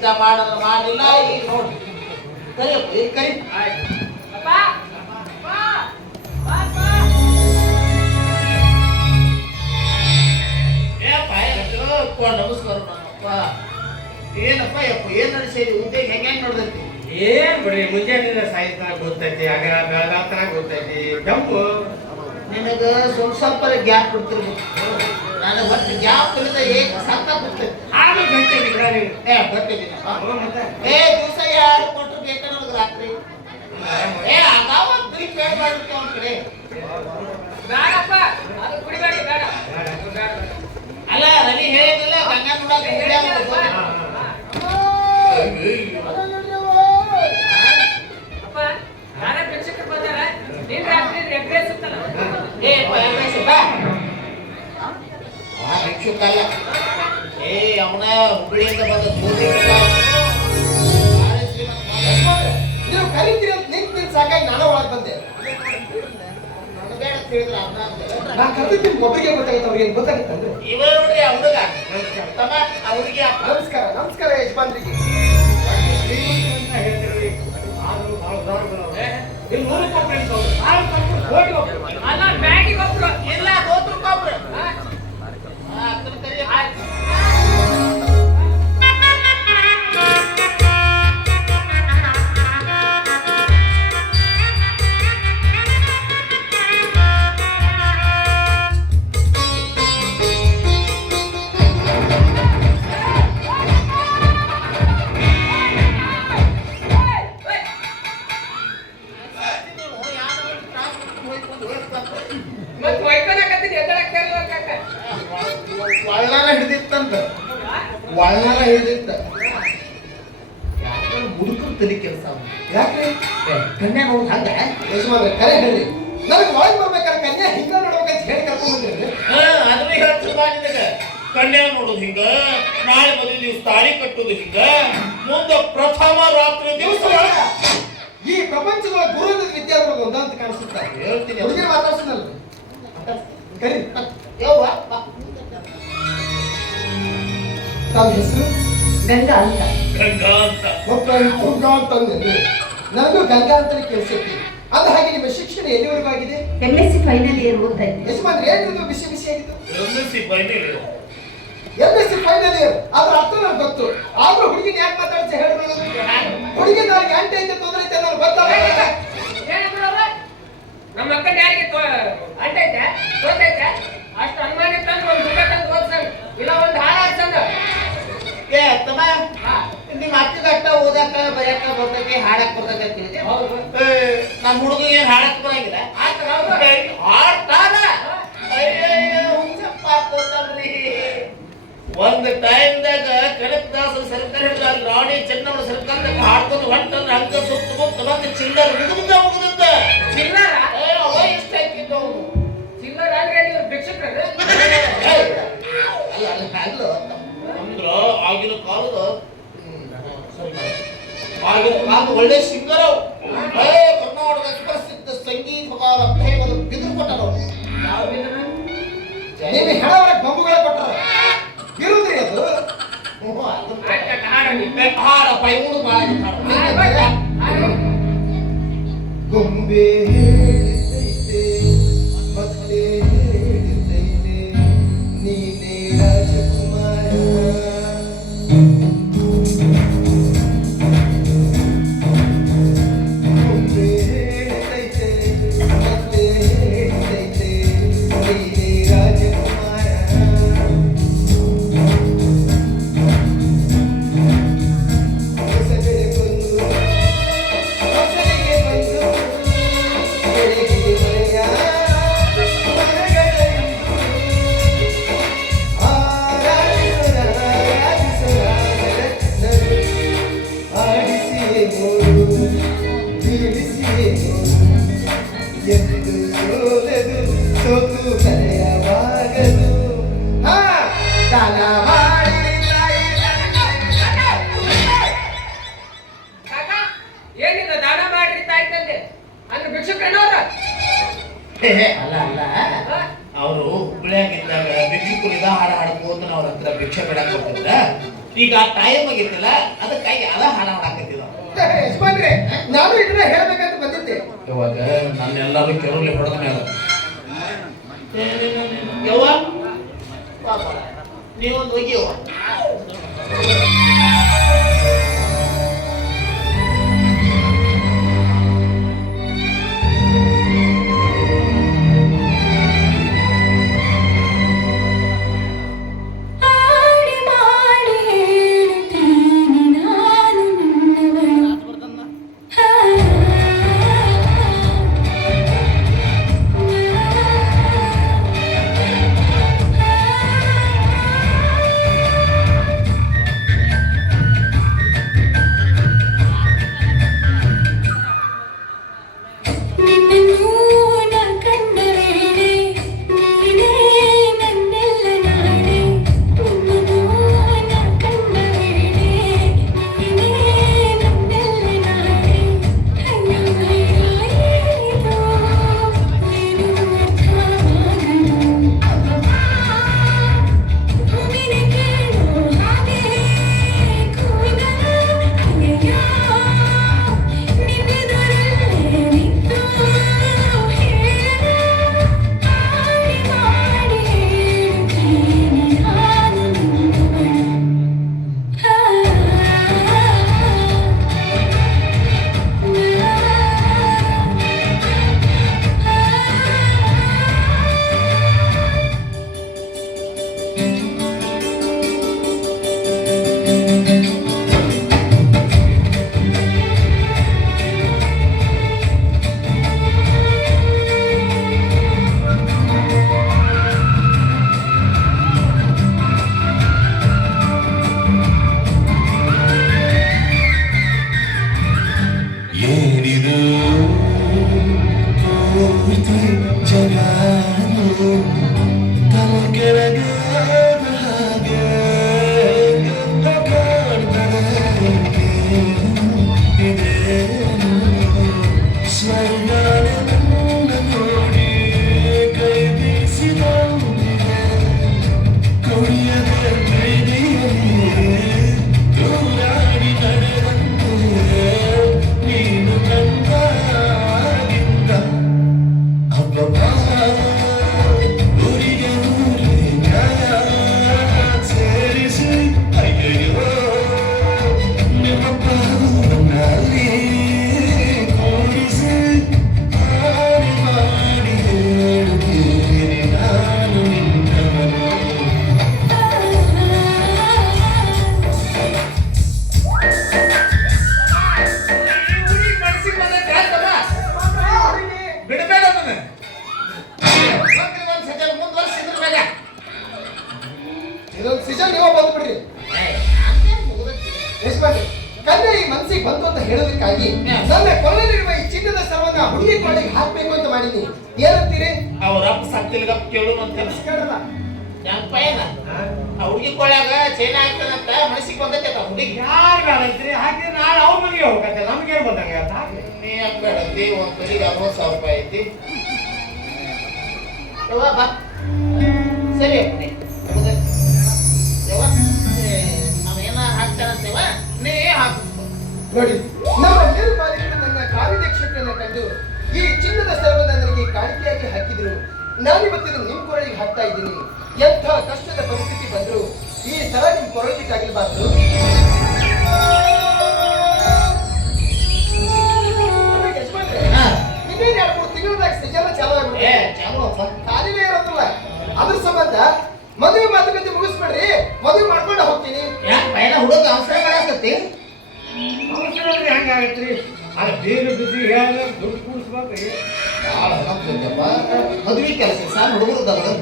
ಮಾಡಲ್ಲ ಮಾಡಿಲ್ಲ ಈಗ ನೋಡಿ ಕರಿಯಪ್ಪ ಈಗ ಕರಿ ನಮಸ್ಕಾರ ನಮ್ಮಪ್ಪ ಏನಪ್ಪ ಯಪ್ಪ ಏನ್ ನಡೆಸಿರಿ ಉದ್ಯೋಗ ಹೆಂಗ್ ನೋಡ್ದೈತಿ ಏನ್ ಬಿಡ್ರಿ ಮುಂಜಾನೆ ಸಾಯಂಕಾಲ ಗೊತ್ತೈತಿ ಆಗ ಬೆಳಗಾತನ ಗೊತ್ತೈತಿ ಡಂಪು ನಿನಗ ಸ್ವಲ್ಪ ಗ್ಯಾಪ್ ಕೊಡ್ತಿರ್ಬೇಕು ನಾನು ಒಟ್ಟು ಗ್ಯಾಪ್ ಇಲ್ಲದ ಏಕ ಸತ್ತ ಬಿಡ್ತೈತಿ ಆದ್ರೂ ಗಂಟೆ ದಿವಸ ಯಾರು ಕೊಟ್ಟರು ಬೇಕ ನನಗೆ ರಾತ್ರಿ ಅದಾವ ಪ್ರಿಪೇರ್ ಮಾಡಿರ್ತೀವಿ ಅವ್ನ ಕಡೆ ಬೇಡಪ್ಪ ಅದು ಕುಡಿಬೇಡಿ ಬೇಡ ಅಲ್ಲ ರವಿ ಹೇಳಿದಿಲ್ಲ ಗಂಗಾ ನೋಡಕ್ ಅಪ್ಪ ನಾನೇ ಪ್ರೇಕ್ಷಕರು ಬಂದಾರ ನೀನ್ ರಾತ್ರಿ ಎಗ್ರೆ ಸುತ್ತಲ್ಲ ಭಿಕ್ಷುಕಲ್ಲ ಅವನ ಹುಬ್ಬಳ್ಳಿಯಿಂದ ಬಂದ ನೀವು ಕರಿತೀರಿ ಅಂತ ನಿಂತು ಸಾಕಾಗಿ ನಾನು ಒಳಗೆ ಬಂದೆ ನಾನು ಕರಿತೀನಿ ಒಬ್ಬರಿಗೆ ಗೊತ್ತಾಗುತ್ತೆ ಅವ್ರಿಗೆ ಗೊತ್ತಾಗುತ್ತಂದ್ರೆ ಇವ ನೋಡ್ರಿ ಹುಡುಗ ತಮ್ಮ ಅವ್ರಿಗೆ ನಮಸ್ಕಾರ ನಮಸ್ಕಾರ ಯಜಮಾನ್ರಿಗೆ ಅಲ್ಲ ಬ್ಯಾಂಕಿಗೆ ಒಬ್ರು ಇಲ್ಲ ಗೋತ್ರಕ್ಕೊಬ್ರು ಮತ್ತೆ ವೈಕನಾಗತ್ತೀನಿ ಎದ್ದಳಕ್ಕೆ ಒಳ್ಳಾರ ಹಿಡಿದಿತ್ತಂತ ಒಳ್ಳಾರ ಹಿಡಿದಿತ್ತ ಹುಡುಕರು ತಲೆ ಕೆಲಸ ಯಾಕ್ರಿ ಕನ್ಯಾ ನೋಡ್ ಹಂಗ ಯಜಮಾನ್ರೆ ಕರೆ ಹೇಳಿ ನನಗೆ ಒಳಗೆ ಬರ್ಬೇಕಾದ್ರೆ ಕನ್ಯಾ ಹಿಂಗ ನೋಡ್ಬೇಕಂತ ಹೇಳಿ ಕರ್ಕೊಂಡು ಬಂದಿರಿ ಅದನ್ನ ಹೇಳ್ತಿರ್ಬಾ ನಿನಗ ಕನ್ಯಾ ನೋಡೋದು ಹಿಂಗ ನಾಳೆ ಮದುವೆ ದಿವಸ ತಾಳಿ ಕಟ್ಟೋದು ಹಿಂಗ ಮುಂದ ಪ್ರಥಮ ರಾತ್ರಿ ದಿವಸ ಈ ಪ್ರಪಂಚದ ಗುರು ವಿದ್ಯೆ ಅನ್ನೋದು ಒಂದಂತ ಕಾಣಿಸುತ್ತಾ ಹೇಳ್ತೀನಿ ಹುಡುಗಿ ಮಾತಾಡ್ಸಿನಲ್ಲ ಕರಿ ಯವ್ವ ತಮ್ಮ ಹೆಸರು ಗಂಗಾ ಅಂತ ಗಂಗಾ ಅಂತ ಒಬ್ಬ ದುರ್ಗಾ ಅಂತಂದ್ರೆ ನನಗೂ ಗಂಗಾ ಅಂತಲೇ ಕೇಳಿಸುತ್ತೆ ಅಂದ ಹಾಗೆ ನಿಮ್ಮ ಶಿಕ್ಷಣ ಎಲ್ಲಿವರೆಗೂ ಆಗಿದೆ MSc ಫೈನಲ್ ಇಯರ್ ಓದ್ತಾ ಇದ್ದೆ. ಯಜಮಾನ್ರೆ ಏನಿದು ಬಿಸಿ ಬಿಸಿ ಆಗಿತ್ತು MSc final MSc final year ಅದ್ರ ಅರ್ಥ ನನಗೆ ಗೊತ್ತು ಆದ್ರೂ ಹುಡುಗಿನ ಯಾಕೆ ಮಾತಾಡ್ಸಿ ಹೇಳಿ ಹುಡುಗಿ ನನಗೆ ಅಂಟೆ ಐತೆ ತೊಂದರೆ ಐತೆ ನನಗೆ ಗೊತ್ತಾಗ ನಮ್ಮ ಅಕ್ಕನ ಯಾರಿಗೆ ಅಂಟೈತೆ ಗೊತ್ತೈತೆ ಅಷ್ಟು ಅನುಮಾನ ಇತ್ತಂದ್ರೆ ಒಂದು ದುಡ್ಡ ತಂದು ಓದ್ಸಂಗ ಇಲ್ಲ ಒಂದು ಹಾರ ಹಾಕ್ಸಂಗ ಏ ತಮ್ಮ ನಿಮ್ಮ ಅಕ್ಕಗಟ್ಟ ಓದಾಕ ಬರೆಯಕ ಬರ್ತೈತಿ ಹಾಡಕ್ ಬರ್ತೈತಿ ಅಂತ ಹೇಳಿದೆ ನಮ್ಮ ಹುಡುಗ ಏನ್ ಹಾಡಕ್ ಬರಂಗಿಲ್ಲ ಹಾಡ್ತಾನ ಒಂದು ಟೈಮ್ದಾಗ ಕನಕದಾಸರ ಸರ್ಕಾರ ಹಿಡಿದ ರಾಣಿ ಚೆನ್ನಮ್ಮನ ಸರ್ಕಾರದಾಗ ಹಾಡ್ಕೊಂಡು ಹೊಂಟಂದ್ರೆ ಹಂಗ ಸುತ್ತ ಮುತ್ತ ಮತ್ತೆ ಚಿಲ್ಲರ್ ಮುಗಿದ ಚಿಲ್ಲರ ಅವ ಎಷ್ಟು ಹಾಕಿದ್ದು ಚಿಲ್ಲರ ಅಂದ್ರೆ ನೀವು ಭಿಕ್ಷುಕ್ರೆ ಅಲ್ಲ ಅಂದ್ರ ಆಗಿನ ಕಾಲದ ಒಳ್ಳೆ ಸಿಂಗರ್ ಕರ್ನಾಟಕದ ಪ್ರಸಿದ್ಧ ಸಂಗೀತಗಾರ ಪ್ರೇಮದ ಬಿದ್ರು ಕೊಟ್ಟರು ಯಾವ ಬಿದ್ರು ನಿಮ್ಮ ಹೆಣವರ ಬೊಂಬುಗಳ ಕೊಟ್ಟರು ಇರುದ್ರಿ ಅದು ಹಾಡ ಪೈಮೂಡು ಬಾಳ ಗೊಂಬೆ ಹೇಳಿದೈತೆ ಮತ್ತೆ ಹೇಳಿದೈತೆ ನೀನೇ ರಾಜಕುಮಾರ ಗೊಂಬೆ ಹೇಳಿದೈತೆ ಮತ್ತೆ ಹೇಳಿದೈತೆ ನೀನೇ ರಾಜಕುಮಾರ ಹೊಸಗಡೆ ಬಂದು ಹೊಸರಿಗೆ ಬಂದು ಬೆಳಗ್ಗೆ ಮರೆಯ ಆಡಿಸಿಯೇ ನೋಡು ಬೀಳಿಸಿಯೇ ನೋಡು ಎಂದು ಸೋಲದು ಸೋತು ಕರೆಯವಾಗದು ದಾನ ಮಾಡಿ ಕಾಕ ಏನಿಲ್ಲ ದಾನ ಮಾಡ್ರಿ ತಾಯ್ತಂದೆ ಅಂದ್ರೆ ಭಿಕ್ಷುಕ್ರನವ್ರ ಅಲ್ಲ ಅಲ್ಲ ಅವರು ಹುಬ್ಬಳ್ಳಿಯಾಗಿದ್ದಾಗ ಭಿಕ್ಷುಕರಿದ ಹಾಡ ಹಾಡ್ಕೋತ ಅವ್ರ ಹತ್ರ ಭಿಕ್ಷೆ ಬೇಡಕ್ ಬರ್ತಿದ್ರ ಈಗ ಟೈಮ್ ಆಗಿರ್ತಿಲ್ಲ ಅದಕ್ಕಾಗಿ ಅದ ಹಾಡ ಹಾಡಾಕತ್ತಿದ ಯಜಮಾನ್ರೆ ನಾನು ಇದನ್ನ ಹೇಳ್ಬೇಕಂತ ಬಂದಿದ್ದೆ. ಇವಾಗ ನನ್ನೆಲ್ಲರೂ ಕೆರೂಲಿ ಹೊಡೆದ ಮೇಲೆ ಯವ್ವ ಪಾಪ ನೀವೊಂದು ಹೋಗಿಯವ್ವ ಇದೊಂದು ಸೀಸನ್ ನೀವು ಬಂದ್ಬಿಡ್ರಿ ಯಜಮಾನ್ರೆ. ಕನ್ಯೆ ಈ ಮನಸ್ಸಿಗೆ ಬಂತು ಅಂತ ಹೇಳೋದಕ್ಕಾಗಿ ನನ್ನ ಕೊರಳಲ್ಲಿರುವ ಈ ಚಿನ್ನದ ಸರವನ್ನ ಹುಡುಗಿ ಕೊಳ್ಳಿಗೆ ಹಾಕ್ಬೇಕು ಅಂತ ಮಾಡಿದ್ದೀನಿ. ಏನಂತೀರಿ? ಅವ್ರ ಅಪ್ಪ ಸತ್ತಿಲ್ಗಪ್ಪ ಕೇಳೋನು ಅಂತ ಕೇಳಲ್ಲ. ಪಯನ ಆ ಹುಡುಗಿ ಕೊಳ್ಳಾಗ ಚೈನ ಹಾಕ್ತಾನಂತ ಮನಸ್ಸಿಗೆ ಬಂದೈತೆ ಆ ಹುಡುಗಿ. ಯಾರು ಬೇಡೈತ್ರಿ ಹಾಕಿದ್ರೆ ನಾಳೆ ಅವ್ರ ಮನೆಗೆ ಹೋಗತ್ತೆ ನಮ್ಗೇನು ಬಂದಂಗೆ ಅಂತ ಹಾಕಿ ನೀ ಯಾಕೆ ಬೇಡಂತಿ ಒಂದ್ ಕಡೆಗೆ 60,000 ರೂಪಾಯಿ ಐತಿ. ಯವ್ವ ಬಾ ಸರಿ ಅಪ್ಪನೇ ಯವ್ವ ನಾವೇನ ಹಾಕ್ತಾನಂತೇವ ನೀ ಹಾಕು ನೋಡಿ, ನಮ್ಮ ಮೇಲು ಮಾಲೀಕರು ನನ್ನ ಕಾರ್ಯದಕ್ಷತೆಯನ್ನು ಕಂಡು ಈ ಚಿನ್ನದ ಸರವನ್ನ ನನಗೆ ಕಾಣಿಕೆಯಾಗಿ ಹಾಕಿದ್ರು. ನಾನಿವತ್ತಿನ ನಿಮ್ ಕೊರಳಿಗೆ ಹಾಕ್ತಾ ಇದ್ದೀನಿ. ಎಂಥ ಕಷ್ಟದ ಪರಿಸ್ಥಿತಿ ಬಂದ್ರು ಈ ಸರ ನಿಮ್ ಕೊರಳಿಗೆ ಆಗಿರಬಾರ್ದು. ಇನ್ನೇನು 2-3 ತಿಂಗಳದಾಗ ಸೀಸನ್ ಚಾಲು ಆಗ್ಬಿಡುತ್ತೆ. ಖಾಲಿನೇ ಇರೋದಿಲ್ಲ. ಅದ್ರ ಸಂಬಂಧ ಮದುವೆ ಮಾತುಕತೆ ಮುಗಿಸ್ಬೇಡ್ರಿ, ಮದುವೆ ಮಾಡ್ಕೊಂಡು ಹೋಗ್ತೀನಿ. ಯಾಕೆ ಪಯನ ಹುಡುಗ ಅವಸರ ಮಾಡಾಕತ್ತಿ? ಅವಸರ ಅಂದ್ರೆ ಹೆಂಗಾಗತ್ರಿ? ಅದು ಬೇರೆ ಬಿದ್ದು ಹೇಳ ದುಡ್ಡು ಕೂಡಿಸ್ಬೇಕ್ರಿ. ಮದುವೆ ಕೆಲಸ ಸಣ್ಣ ಹುಡುಗರು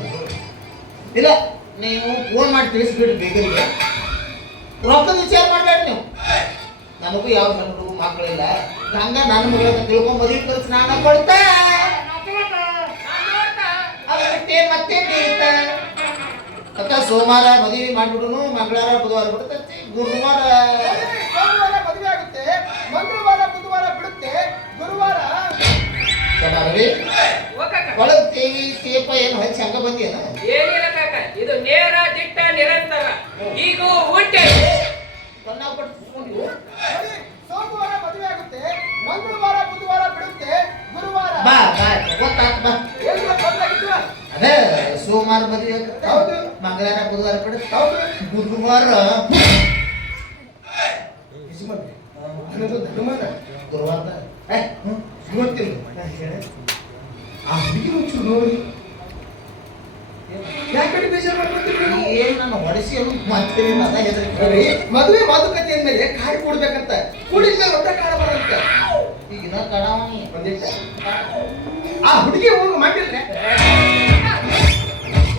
ಇಲ್ಲ. ನೀವು ಫೋನ್ ಮಾಡಿ ತಿಳಿಸ್ಬಿಡ್ರಿ ಬೇಗರಿಗೆ. ರೊಕ್ಕದ ವಿಚಾರ ಮಾಡ್ಬೇಡಿ ನೀವು. ನನಗೂ ಯಾವ ಸಣ್ಣ ಹುಡುಗ ಮಕ್ಕಳಿಲ್ಲ. ಹಂಗ ನನ್ನ ಮಗಳನ್ನ ತಿಳ್ಕೊಂಡ್ ಮದುವೆ ಖರ್ಚು ನಾನು ಕೊಡ್ತಾ ಮತ್ತೇನ್ ಅಕ್ಕ ಸೋಮವಾರ ಮದುವೆ ಮಾಡ್ಬಿಡುನು, ಮಂಗಳವಾರ ಬುಧವಾರ ಬಿಡುತ್ತೆ, ಗುರುವಾರ ಸೋಮವಾರ ಮದುವೆ ಆಗುತ್ತೆ, ಮಂಗಳವಾರ ಬುಧವಾರ ಬಿಡುತ್ತೆ, ಗುರುವಾರ ಒಳಗ್ ತೇವಿ ತೇಪ ಏನು ಹಚ್ಚಿ ಹಂಗ ಬಂದಿಯನ ಏನಿಲ್ಲ ಕಾಕ, ಇದು ನೇರ ದಿಟ್ಟ ನಿರಂತರ. ಈಗೂ ಹುಟ್ಟೆ ನೀವು ನೋಡಿ, ಸೋಮವಾರ ಮದುವೆ ಆಗುತ್ತೆ, ಮಂಗಳವಾರ ಬುಧವಾರ ಬಿಡುತ್ತೆ, ಗುರುವಾರ ಬಾ ಬಾ ಗೊತ್ತಾತ್ ಬಾ. ಎಲ್ಲ ಬದಲಾಗಿತ್ತು. ಅದೇ ಸೋಮವಾರ ಮದುವೆ ಆಗುತ್ತೆ, ಹೌದು. ಮಂಗಳವಾರ ಬುಧವಾರ ಬಿಡುತ್ತೆ, ಹೌದು. ಬುಧವಾರ ಯಜಮಾನ್ರೆ, ಅನ್ನೋದು ಧರ್ಮನ. ಗುರುವಾರ ಗೊತ್ತಿಲ್ಲ. ಆ ಹುಡುಗಿ ಒಂಚೂರು ನೋಡಿ, ಯಾಕೆ ಬೇಜಾರು ಮಾಡ್ಕೊತೀರಿ ನೀವು? ಏನ್ ನನ್ನ ಹೊಡಿಸಿ ಅನ್ನೋದು ಮತ್ತೆ ಅದ ಹೆದರಿಕೆ. ನೋಡಿ, ಮದುವೆ ಮಾತುಕತೆ ಅಂದ್ಮೇಲೆ ಕಾಯಿ ಕೊಡ್ಬೇಕಂತ, ಕೂಡಿದ ಮೇಲೆ ಒಟ್ಟ ಕಾಣಬಾರಂತ. ಈಗಿನ ಕಡಾವಣಿ ಒಂದಿಟ್ಟ ಆ ಹುಡುಗಿ ಹೋಗಿ ಮಾಡಿದ್ರೆ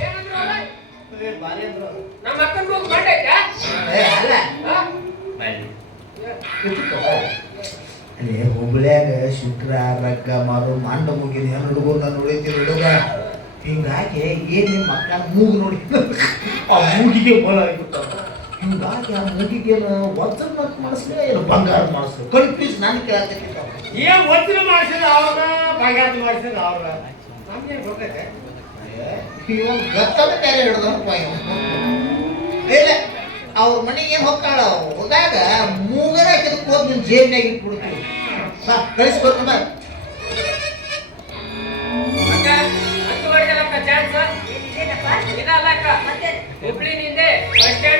ಏನಂದ್ರು ಅವ್ರ? ಬಾರಿ ಅಂದ್ರು ಅವ್ರು. ನಮ್ಮ ಅಕ್ಕನ ಹೋಗಿ ಮಾಡೈತಾ ಏ ಅಲ್ಲ ಅಲ್ಲೇ ಹುಬ್ಳ್ಯಾಗ ಶುಕ್ರ ರಗ್ಗ ಮಾರು ಮಾಂಡ ಮುಗಿದ ಹೆಣ್ಣು ಹುಡುಗರು ನಾನು ನೋಡಿದ್ದೀನಿ ಹುಡುಗ ಹಿಂಗಾಗಿ ಏನ್ ನಿಮ್ಮ ಅಕ್ಕ ಮೂಗು ನೋಡಿ ಆ ಮೂಗಿಗೆ ಮೊಳ ಆಗಿಬಿಟ್ಟ ಹಿಂಗಾಗಿ ಆ ಮೂಗಿಗೆ ವಜ್ರ ಮಾತು ಮಾಡಿಸ್ಲೇ ಏನು ಬಂಗಾರ ಮಾಡಿಸ್ಲು ಕನ್ಫ್ಯೂಸ್ ನಾನು ಕೇಳತ್ತಿದ್ದ ಏನ್ ವಜ್ರ ಮಾಡಿಸಿದ ಅವ್ರನ್ನ ಬಂಗಾರ ಮಾಡಿಸಿದ ಅವ್ರ ನಮ್ಗೆ ಗೊತ್ತೈತೆ ಇವಾಗ ಗತ್ತದ ಬೇರೆ ಹಿಡ್ದಪ್ಪ ಇಲ್ಲ ಅವ್ರ ಮನೆಗೆ ಏನು ಹೋಗ್ತಾಳ ಹೋದಾಗ ಮೂಗರ ಹಾಕಿದಕ್ಕೆ ಹೋಗಿ ನಿನ್ನ ಜೇಬ್ನಾಗ ಇಟ್ಬಿಡ್ತೀವಿ ಬಾ ಕಳಿಸ್ಬೇಕು ಬಾ ಅಕ್ಕ ಅಂತ ಮಾಡಿದಲ್ಲ ಅಕ್ಕ ಚಾನ್ಸ್ ಇದಲ್ಲ ಅಕ್ಕ ಹುಬ್ಳಿ ನಿಂದೆ ಬಸ್ ಸ್ಟ್ಯಾಂಡ್